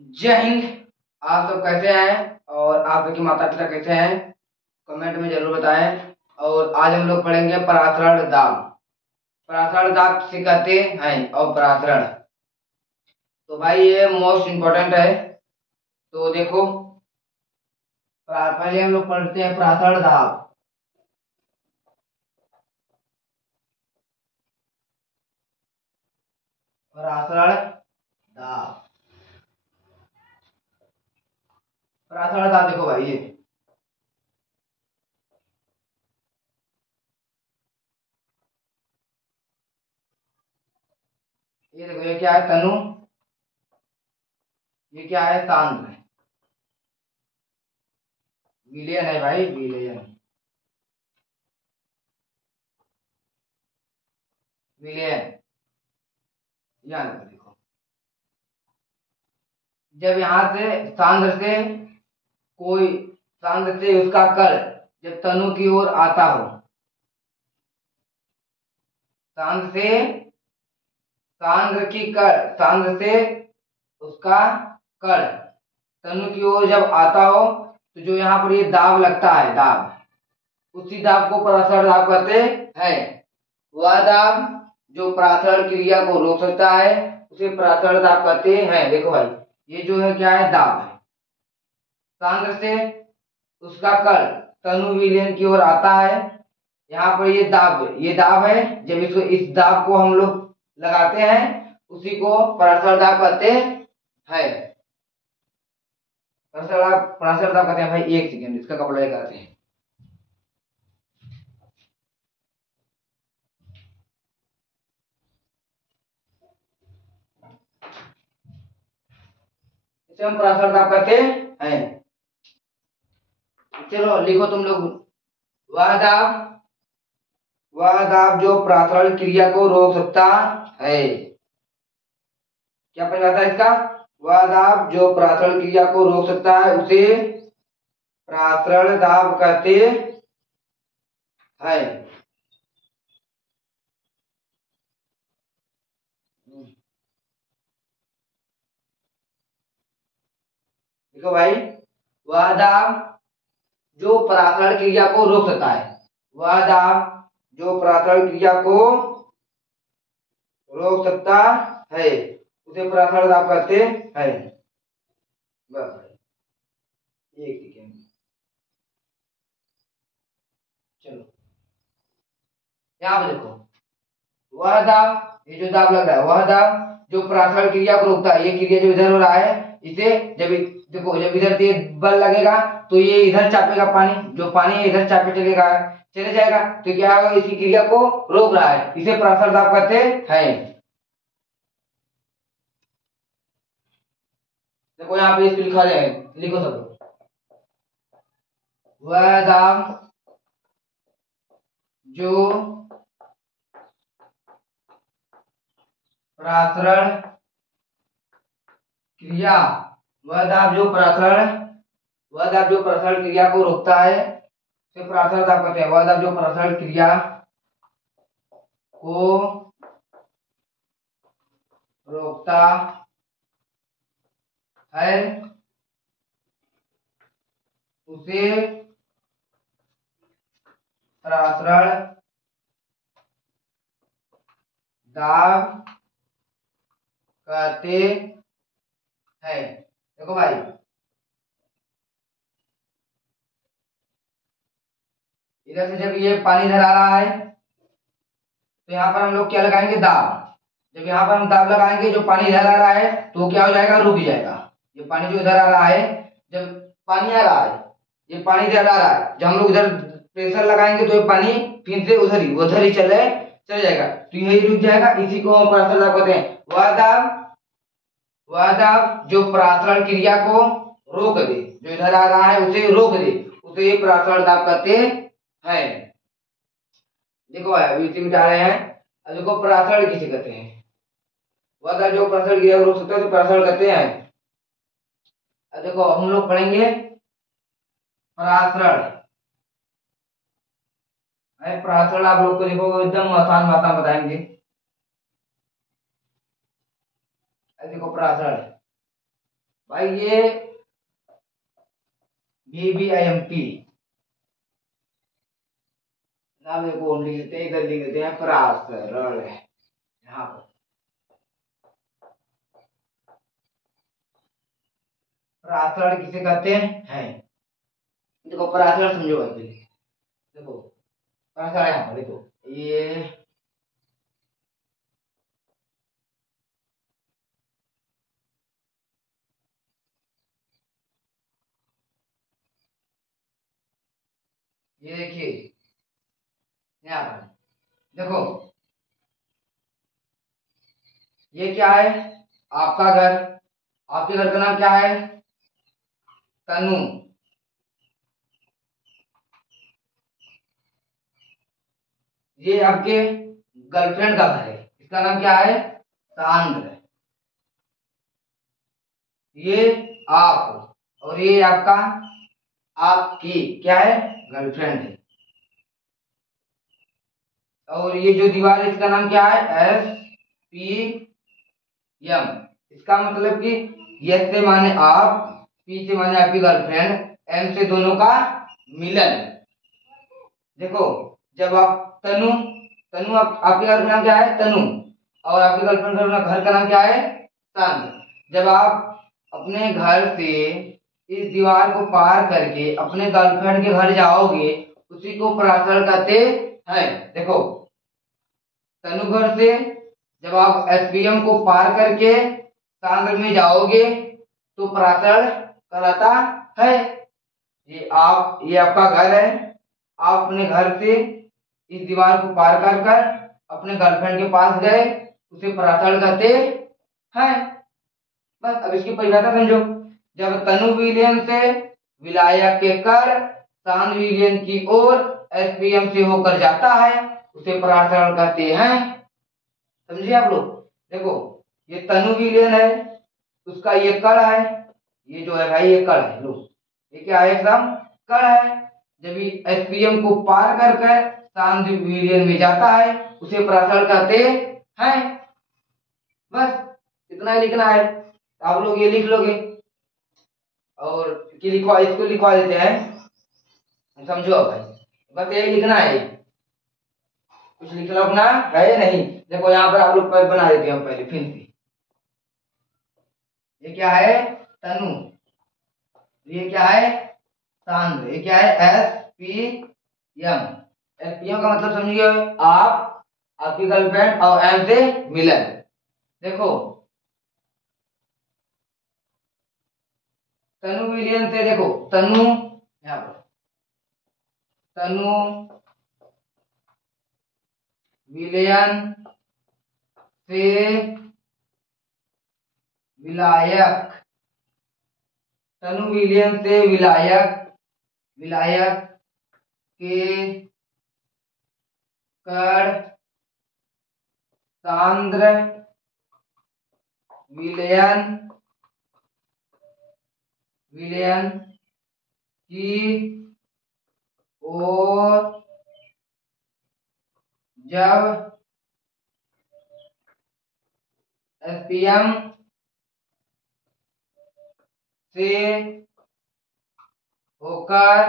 जय हिंद। आप सब कैसे हैं और आप सबके माता पिता कैसे हैं? कमेंट में जरूर बताएं। और आज हम लोग पढ़ेंगे परासरण दाब। परासरण दाब किसे कहते हैं और परासरण, तो भाई ये मोस्ट इम्पोर्टेंट है। तो देखो, पहले हम लोग पढ़ते हैं परासरण दाब। परासरण दाब, परासरण दाब देखो भाई, ये देखो, ये क्या है? तनु। ये क्या है? सांद्र। विलयन है भाई, विलयन। विलयन, याद रखो। देखो, जब यहाँ से सांद्र से कोई, सांद्र से उसका कण जब तनु की ओर आता हो, सांद्र से, सांद्र की कण, सांद्र से उसका कण तनु की ओर जब आता हो, तो जो यहाँ पर ये दाब लगता है, दाब, उसी दाब को परासरण दाब कहते हैं। वह दाब जो परासरण क्रिया को रोक सकता है उसे परासरण दाब कहते हैं। देखो भाई, ये जो है क्या है? दाब है। सांद्र से उसका कण तनु विलयन की ओर आता है, यहाँ पर ये दाब है। जब इसको, इस दाब को हम लोग लगाते हैं, उसी को परासरण दाब कहते हैं। परासरण दाब कहते हैं भाई। एक सेकेंड, इसका कपड़ा लगाते हैं। इसे हम परासरण दाब कहते हैं। चलो लिखो तुम लोग, वह दाब, वह दाब जो परासरण क्रिया को रोक सकता है। क्या परिभाषा है इसका? वह दाब जो परासरण क्रिया को रोक सकता है उसे परासरण दाब कहते हैं। देखो भाई, वह दाब जो परासरण क्रिया को रोक सकता है, वह दाब जो परासरण क्रिया को रोक सकता है उसे परासरण दाब कहते हैं। बस भाई, एक सेकेंड, चलो यहाँ पे देखो, वह दाब, ये जो दाब लग रहा है, वह दाब जो परासरण क्रिया को रोकता है। ये क्रिया जो इधर हो रहा है, इसे जब, देखो, जब इधर से बल लगेगा तो ये इधर चापेगा पानी, जो पानी है इधर चापे चलेगा, चले जाएगा, तो क्या होगा? इसी क्रिया को रोक रहा है, इसे परासरण दाब कहते हैं। देखो यहाँ पे इसको लिखा है, लिखो सब लोग, वह दाब जो परासरण क्रिया, वह दाब जो परासरण, वह दाब जो परासरण क्रिया को रोकता है उसे परासरण दाब कहते हैं। वह दाब जो परासरण क्रिया को रोकता है उसे परासरण दाब कहते हैं। देखो भाई, इधर से जब ये पानी इधर आ रहा है, तो यहाँ पर हम लोग क्या लगाएंगे? दाब। जब यहाँ पर हम दाब लगाएंगे, जो पानी इधर आ रहा है तो क्या हो जाएगा? रुक जाएगा। ये पानी जो इधर आ रहा है, जब पानी आ रहा है, ये पानी इधर आ रहा है, जब हम लोग इधर प्रेशर लगाएंगे तो ये पानी फिर से उधर ही चले जाएगा, तो यही रुक जाएगा। इसी को हम परासरण दाब कहते हैं। वह दाब जो परासरण क्रिया को रोक दे, जो इधर आ रहा है उसे रोक दे, उसे ये परासरण दाब कहते हैं। देखो भाई, अभी इसी मिटा रहे हैं। अब देखो, परासरण किसे कहते हैं? वह दाब जो परासरण क्रिया को रोक सकता है उसे परासरण कहते हैं। अब देखो, हम लोग पढ़ेंगे परासरण। परासरण आप लोग को देखो एकदम आसान भाषा में बताएंगे। देखो परासरण, भाई ये VVIMP ना, देखो लिख लेते हैं, इधर लिख लेते हैं प्रासरण यहाँ पर। प्रासरण किसे कहते हैं? देखो प्रासरण समझो भाई पहले। देखो प्रासरण यहाँ पर देखो, ये देखिए यहाँ पर देखो, ये क्या है? आपका घर। आपके घर का नाम क्या है? तनु। ये आपके गर्लफ्रेंड का घर है, इसका नाम क्या है? सांद्र। ये आप, और ये आपका, आपकी क्या है? गर्लफ्रेंड है। और ये जो दीवार है इसका नाम क्या है? SPM। इसका मतलब कि यस से माने आप, पी से माने आपकी गर्लफ्रेंड, एम से दोनों का मिलन। देखो जब आप तनु, आपके घर का नाम क्या है? तनु। और आपके गर्लफ्रेंड का घर का नाम क्या है? सांद्र। जब आप अपने घर से इस दीवार को पार करके अपने गर्लफ्रेंड के घर जाओगे, उसी को परासरण कहते हैं। देखो तनुघर से जब आप SPM को पार करके सांद्र में जाओगे तो परासरण कहलाता है। ये आपका घर है। आप अपने घर से इस दीवार को पार कर कर अपने गर्लफ्रेंड के पास गए, उसे परासरण कहते हैं। बस अब इसकी परिभाषा समझो। जब तनु विलयन से विलायक के कर सांद्र विलयन की ओर SPM से होकर जाता है, उसे परासरण कहते हैं। समझिए आप लोग। देखो ये तनु विलयन है, उसका ये कण है, ये जो है भाई ये कण है। लो ये क्या है? एकदम कण है। जब ये SPM को पार कर कर सांद्र विलयन में जाता है, उसे परासरण कहते हैं। बस इतना ही लिखना है, आप लोग ये लिख लोगे। और इसको लिखवा देते हैं, समझो भाई। बस यही लिखना है, कुछ लिख लो अपना है नहीं। देखो यहाँ पर आप लोग बना देते हैं पहले फिर से। ये क्या है? तनु। ये क्या है? सांद्र। ये क्या है? SPM। SPM का मतलब समझिए, आप, आपकी गर्लफ्रेंड और एम से मिलन। देखो तनु विलियन से, देखो तनु यहाँ पर, तनु विलयन से विलायक, तनु विलयन से विलायक, विलायक के कण सांद्र विलयन, विलयन की ओर जब SPM से होकर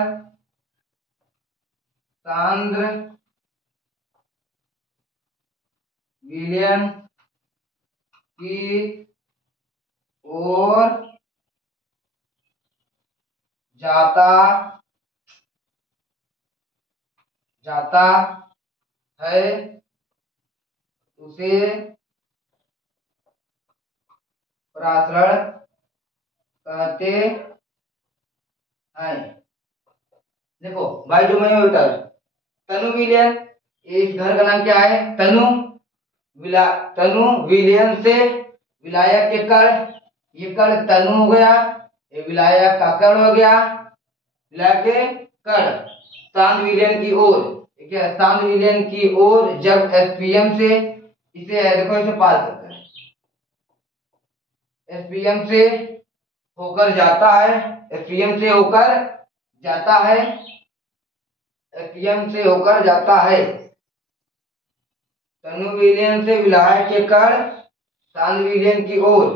सांद्र विलयन की ओर जाता जाता है, उसे परासरण कहते हैं। देखो भाई जो मैं बता रहा, तनु विलयन, इस घर का नाम क्या है? तनु। तनु विलयन से विलायक के कण, ये कण तनु हो गया, ये विलायक का कण हो गया, विलायक के कण सांद्र विलयन की ओर, ठीक है, सांद्र विलयन की ओर जब SPM से, इसे देखो इसे पार करता है, SPM से होकर जाता है, SPM से होकर जाता है, SPM से होकर जाता है। तनु विलयन से विलायक के कण सांद्र विलयन की ओर,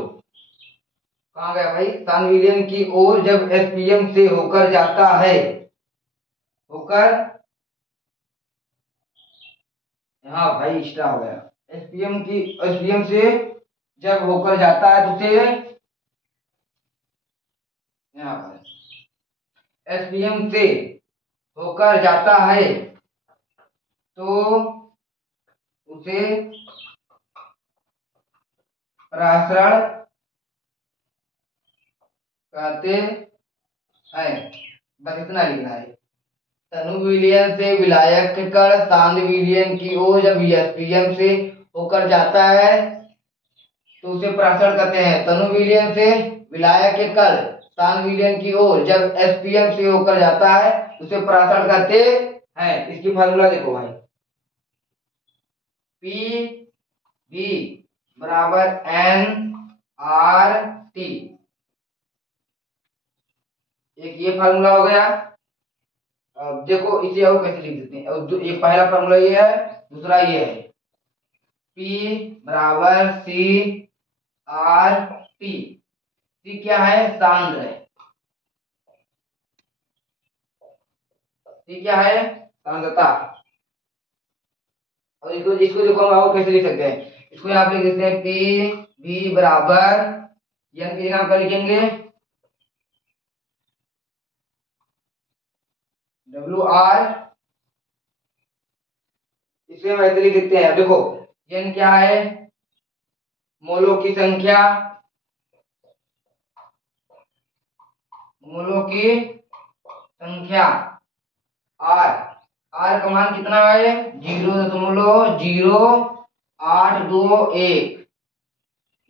कहाँ गया भाई, शांत विलयन की ओर जब एसपीएम से होकर जाता है, होकर, हाँ भाई एक्स्ट्रा हो गया, एसपीएम से जब होकर जाता है तो उसे, यहाँ पर एसपीएम से होकर जाता है तो उसे प्रासरण कहते हैं। बस इतना लिखना है। तनु विलयन से विलायक के कण शांत विलयन की ओर जब एसपीएम से होकर जाता है तो उसे प्रासरण कहते हैं। तनु विलयन से विलायक के कण शांत विलयन की ओर जब एसपीएम से होकर जाता है तो उसे प्रासरण कहते हैं। इसकी फार्मूला देखो भाई, पी वी बराबर एन आर टी, एक ये फार्मूला हो गया। अब देखो इसे और कैसे लिख देते हैं, अब ये पहला फार्मूला ये है, दूसरा ये है, P बराबर सी आर टी। सी क्या है, सांद्र है, सी क्या है, सांद्रता। और इसको इसको देखो हम और कैसे लिख सकते हैं, इसको यहाँ पे लिख देते हैं पी वी बराबर एन की जगह पर लिखेंगे डब्ल्यू आर, इसे हम ऐसे लिख देते हैं। देखो एन क्या है, मोलों की संख्या, मोलों की संख्या, आर, आर का मान कितना है, 0.0821,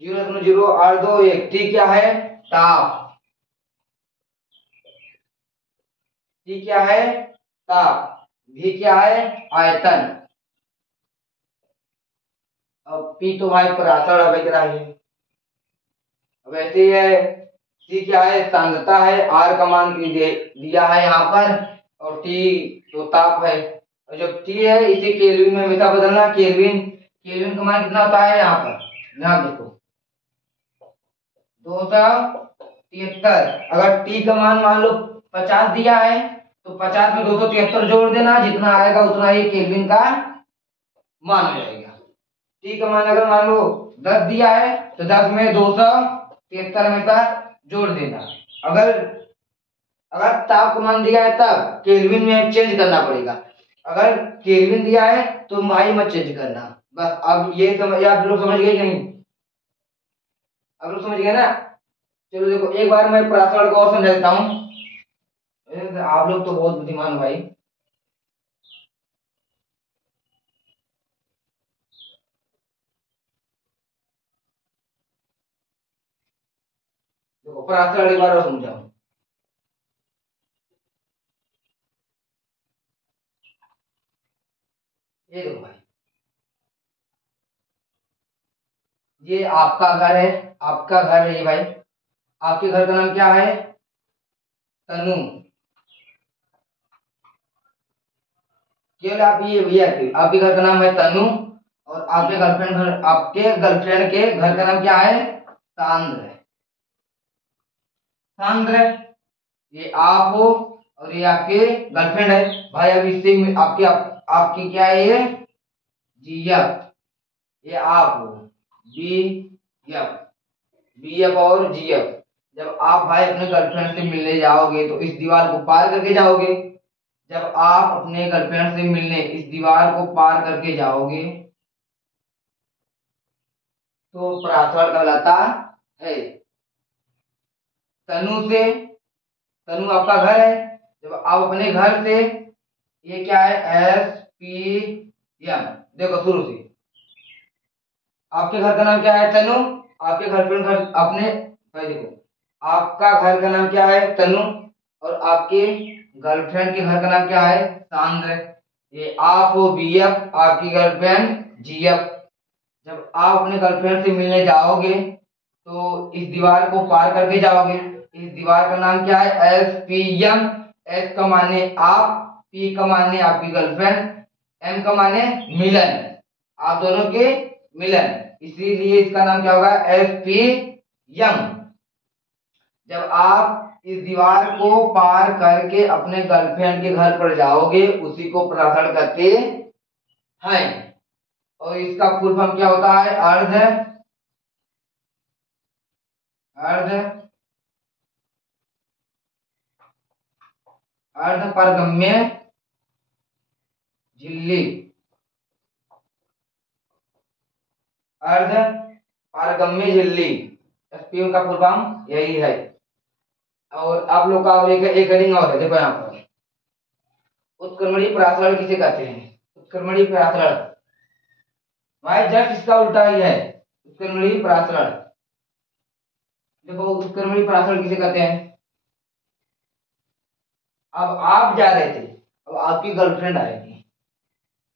0.0821। टी क्या है, ताप, टी क्या है, ताप। भी क्या है, आयतन। अब पी तो भाई पराशर वगैरह है, अब ऐसे ही है। सी क्या है, सांद्रता है, आर का मान दिया है यहाँ पर, और टी तो ताप है। और जब टी है इसे केल्विन में हमेशा बदलना, केल्विन, केल्विन का मान कितना होता है यहाँ पर, यहाँ देखो 273। अगर टी का मान लो 50 दिया है तो 50 में 273 जोड़ देना, जितना आएगा उतना ही केल्विन का मान हो जाएगा। टी का मान अगर मान लो 10 दिया है तो 10 में 273 में जोड़ देना। अगर अगर ताप का मान दिया है तब केल्विन में चेंज करना पड़ेगा, अगर केल्विन दिया है तो भाई मत चेंज करना। बस अब ये समझ, आप लोग समझ गए नहीं, अब लोग समझ गए ना। चलो देखो एक बार मैं पराशर को और समझा देता हूँ, आप लोग तो बहुत बुद्धिमान भाई। देखो पराशर एक बार और समझाऊं, ये देखो भाई, ये आपका घर है, आपका घर है ये भाई, आपके घर का नाम क्या है, तनु। केवल आप ये भैया, आपके घर का नाम है तनु, और आपके गर्लफ्रेंड के घर का नाम क्या है, सांद्र। सांद्र, ये आप हो और ये आपके गर्लफ्रेंड है भाई। अब इससे आपकी क्या है ये, जीएफ, ये आप हो, बीएफ, बीएफ और जीएफ। जब आप भाई अपने गर्लफ्रेंड से मिलने जाओगे तो इस दीवार को पार करके जाओगे, जब आप अपने गर्लफ्रेंड से मिलने इस दीवार को पार करके जाओगे तो पराशर कहलाता है। तनु से, तनु आपका घर है, जब आप अपने घर से, ये क्या है, एस पी एम, देखो शुरू से आपके घर का नाम क्या है, तनु, आपके गर्लफ्रेंड घर अपने भाई, देखो आपका घर का नाम क्या है, तनु, और आपके गर्लफ्रेंड के घर का नाम क्या है, सांद्र। ये आप हो बीएफ, आपकी गर्लफ्रेंड जीएफ। जब आप अपने गर्लफ्रेंड से मिलने जाओगे तो इस दीवार को पार करके जाओगे, इस दीवार का नाम क्या है, एस पी एम। एस का माने आप, पी का माने आपकी गर्लफ्रेंड, एम का माने मिलन, आप दोनों के मिलन, इसीलिए इसका नाम क्या होगा, एस पी एम। जब आप इस दीवार को पार करके अपने गर्लफ्रेंड के घर पर जाओगे उसी को प्रार्थना कहते हैं। और इसका फुल फॉर्म क्या होता है? अर्ध अर्ध अर्ध पारगम्य झिल्ली। अर्ध पारगम्य झिल्ली, एसपीएम का फुल फॉर्म यही है। और आप लोग का और एक हेडिंग और है, देखो यहाँ पर उत्क्रमणी परासरण किसे कहते हैं? उत्क्रमणी परासरण भाई जस्ट इसका उल्टा ही है, उत्क्रमणी परासरण। देखो उत्क्रमणी परासरण किसे कहते हैं? अब आप जा रहे थे, अब आपकी गर्लफ्रेंड आएगी,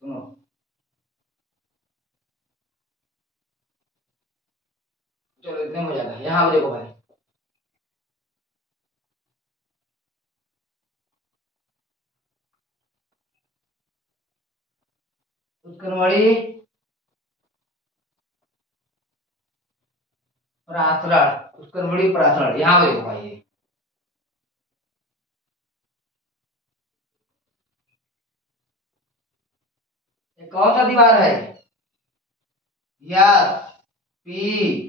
सुनो। चलो इतने हो जाएगा। यहाँ देखो भाई, उत्क्रमणी परासरण, उत्क्रमणी परासरण, यहाँ देखो भाई, ये कौन सा दीवार है? Yes, P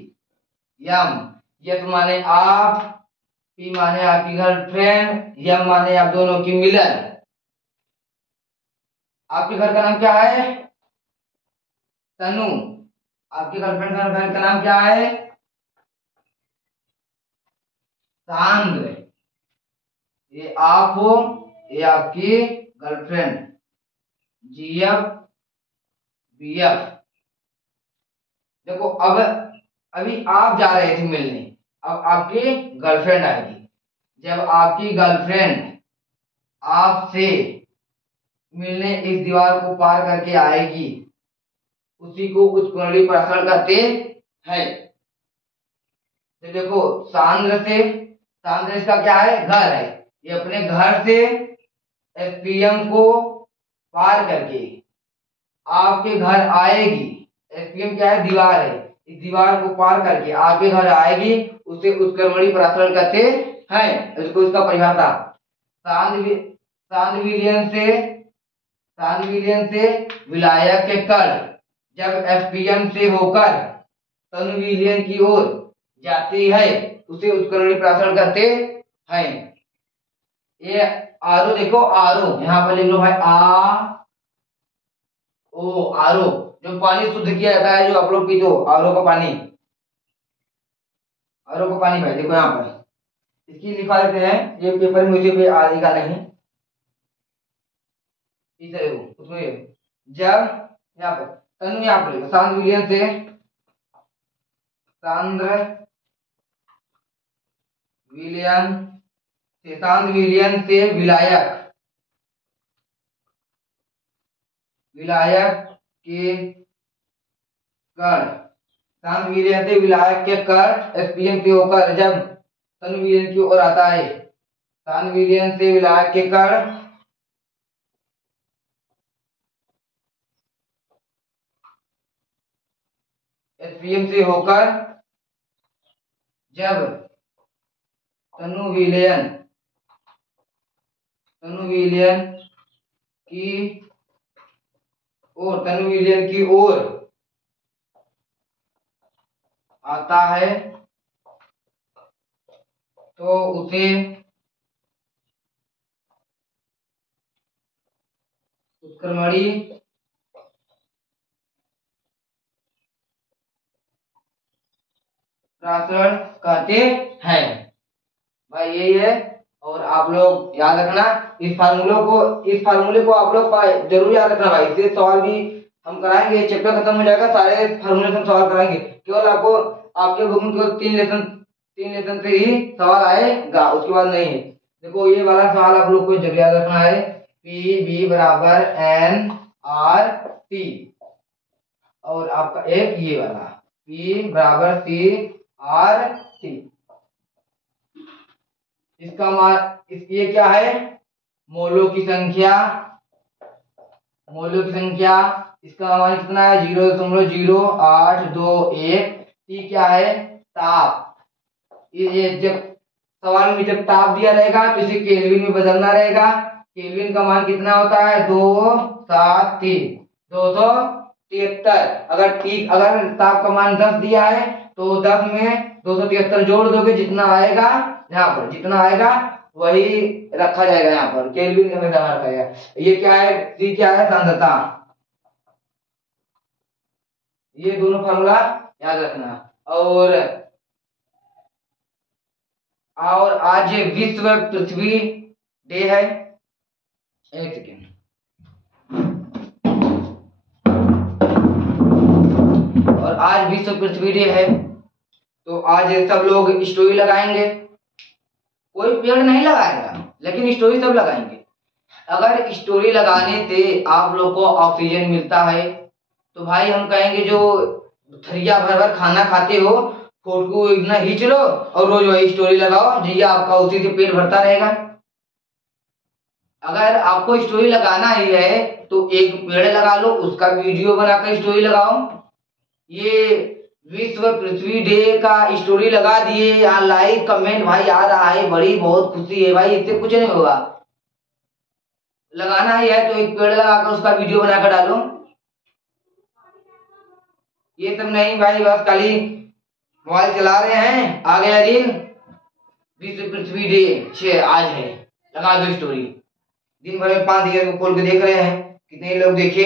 M. यस माने आप, पी माने आपकी गर्लफ्रेंड, यम माने आप दोनों की मिलन। आपके घर का नाम क्या है? तनु। आपके गर्लफ्रेंड का घर का नाम क्या है? सांद्र। ये आप हो, ये आपकी गर्लफ्रेंड, जीएफ बीएफ। देखो अब अभी आप जा रहे थे मिलने, अब आपकी गर्लफ्रेंड आएगी। जब आपकी गर्लफ्रेंड आपसे मिलने इस दीवार को पार करके आएगी उसी को उत्क्रमणी परासरण कहते हैं। तो देखो सांद्र इसका क्या है? घर है। ये अपने घर से एसपीएम को पार करके आपके घर आएगी। एसपीएम क्या है? दीवार है। इस दीवार को पार करके आपके घर आएगी, उसे उत्क्रमणी परासरण कहते हैं। इसको इसका परिभाषा, सांद्र से विलायक के कण जब एसपीएम से होकर तनु विलयन की ओर जाती है उसे उत्क्रमणी परासरण कहते हैं। ये आरो देखो, आरो यहाँ पर लिख लो भाई, आरो जो पानी शुद्ध किया जाता है, जो आप लोग पीते हो, आरो का पानी, आरो का पानी भाई। देखो यहाँ पर इसकी लिखा देते हैं, ये पेपर में मुझे भी आएगा नहीं, उसमें जब यहाँ पर तनु, यहाँ पर सांद्र विलयन से विलायक के कण, सांद्र विलयन से विलायक के कण एसपीएम से होकर जब तनु विलयन की ओर आता है, सांद्र विलयन से विलायक के कण एसपीएम से होकर जब तनु विलयन की ओर आता है तो उसे उत्क्रमणी परासरण कहते हैं। भाई यही है, और आप लोग याद रखना इस फार्मूले को आप लोग जरूर याद रखना भाई। इससे सवाल भी हम कराएंगे, चैप्टर खत्म हो जाएगा, सारे फार्मूले से सवाल कराएंगे। केवल आपको आपके बुक में केवल तीन लेसन से ही सवाल आएगा, उसके बाद नहीं है। देखो ये वाला सवाल आप लोग को जरूर याद रखना है, पी बी बराबर एन आर टी, और आपका एक ये वाला पी बराबर सी आर टी। इसका मान ये क्या है? मोलों की संख्या, इसका मान कितना है? 0.0821। टी क्या है? ताप। ये जब सवाल में जब ताप दिया रहेगा तो इसे केल्विन में बदलना रहेगा। केल्विन का मान कितना होता है 273। अगर ताप का मान 10 दिया है तो 10 में 273 जोड़ दोगे, जितना आएगा यहाँ पर, जितना आएगा वही रखा जाएगा। यहाँ पर केल्विन का हमेशा रखा जाएगा। ये क्या है, सी क्या है, सांद्रता। ये दोनों फार्मूला याद रखना। और आज विश्व पृथ्वी डे है। एक सेकेंड। और आज विश्व पृथ्वी डे है, तो आज सब लोग स्टोरी लगाएंगे। कोई पेड़ नहीं लगाएगा लेकिन स्टोरी सब लगाएंगे। अगर स्टोरी लगाने से आप लोग को ऑक्सीजन मिलता है तो भाई हम कहेंगे जो थरिया भर भर खाना खाते हो, फोटो इतना खींच लो और रोज वही स्टोरी लगाओ, जी आपका उसी से पेट भरता रहेगा। अगर आपको स्टोरी लगाना ही है तो एक पेड़ लगा लो, उसका वीडियो बनाकर स्टोरी लगाओ। ये विश्व पृथ्वी डे का स्टोरी लगा दिए, यहाँ लाइक कमेंट भाई आ रहा है, बड़ी बहुत खुशी है भाई, इससे कुछ नहीं होगा। लगाना ही है तो एक पेड़ लगाकर उसका वीडियो बनाकर डालो। ये सब नहीं भाई, बस खाली मोबाइल चला रहे हैं, आ गया दिन विश्व पृथ्वी डे आज है, लगा दो स्टोरी। दिन भर में 5 दिया को खोल के देख रहे हैं कितने लोग देखे,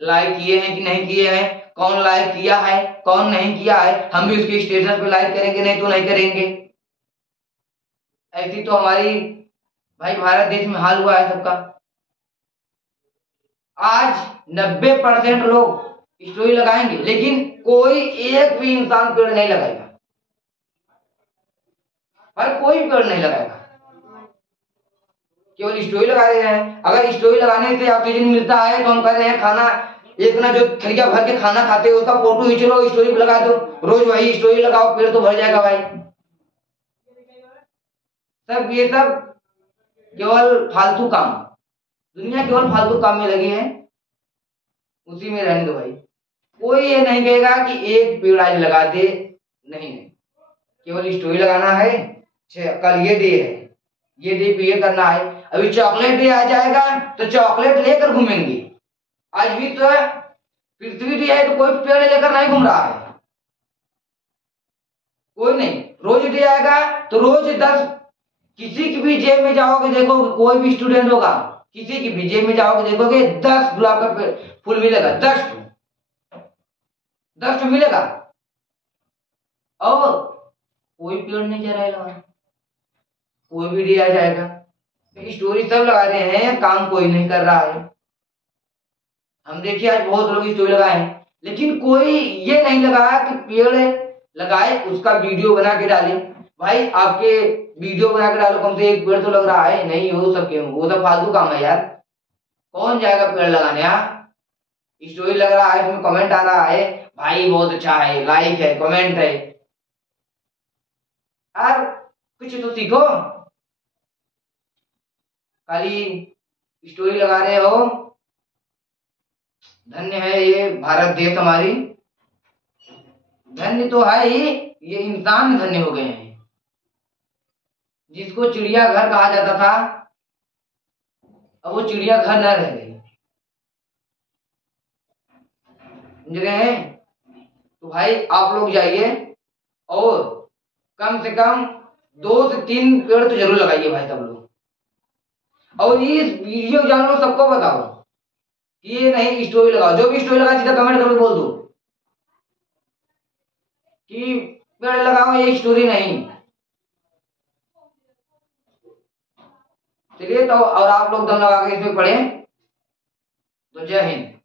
लाइक किए हैं कि नहीं किए हैं, कौन लाइक किया है कौन नहीं किया है। हम भी उसके स्टेटस पे लाइक करेंगे, नहीं तो नहीं करेंगे। ऐसी तो हमारी भाई भारत देश में हाल हुआ है सबका। आज 90% लोग स्टोरी लगाएंगे लेकिन कोई एक भी इंसान पेड़ नहीं लगाएगा, पर कोई पेड़ नहीं लगाएगा, केवल स्टोरी लगा रहे हैं। अगर स्टोरी लगाने से ऑक्सीजन मिलता है तो हम कह रहे हैं खाना एक ना जो थरिया भर के खाना खाते हो उसका फोटो खींच लो, स्टोरी लगा दो, रोज वही स्टोरी लगाओ, पेड़ तो भर जाएगा भाई। सब ये सब केवल फालतू काम, दुनिया केवल फालतू काम में लगी है, उसी में रहने दो भाई। कोई ये नहीं कहेगा कि एक पेड़ आज लगा दे, नहीं, केवल स्टोरी लगाना है। कल ये डे है, ये डे पे ये करना है। अभी चॉकलेट डे आ जाएगा तो चॉकलेट लेकर घूमेंगे। आज भी तो पृथ्वी डे है तो कोई पेड़ लेकर नहीं घूम रहा है, कोई नहीं। रोज डे आएगा तो रोज 10, किसी की भी जेब में जाओगे देखोगे, कोई भी स्टूडेंट होगा, किसी की भी जेब में जाओगे देखोगे 10 गुलाब का फूल मिलेगा, 10 मिलेगा, और कोई पेड़ नहीं जलाएगा। कोई भी डे आ जाएगा, स्टोरी सब लगा रहे हैं, काम कोई नहीं कर रहा है। हम देखिए आज बहुत लोग स्टोरी लगाए हैं लेकिन कोई ये नहीं लगाया कि पेड़ लगाए उसका वीडियो बना के डाले। भाई आपके वीडियो बना के डालो, कम से एक पेड़ तो लग रहा है, नहीं हो सके वो सब फालतू काम है यार। कौन जाएगा पेड़ लगाने? यहाँ स्टोरी लग रहा है, उसमें कमेंट आ रहा है भाई बहुत अच्छा है, लाइक है, कमेंट है, यार कुछ तो सीखो, खाली स्टोरी लगा रहे हो। धन्य है ये भारत देश हमारी, धन्य तो है ही, ये इंसान धन्य हो गए हैं। जिसको चिड़ियाघर कहा जाता था अब वो चिड़ियाघर न रह गई, समझ रहे हैं? तो भाई आप लोग जाइए और कम से कम 2 से 3 पेड़ तो जरूर लगाइए भाई सब लोग। और इस वीडियो जान लो सबको बताओ, ये नहीं स्टोरी लगाओ, जो भी स्टोरी लगा सीधा कमेंट करके बोल दो कि पेड़ लगाओ, ये स्टोरी नहीं। चलिए तो और आप लोग दम लगा के इसमें पढ़े, तो जय हिंद।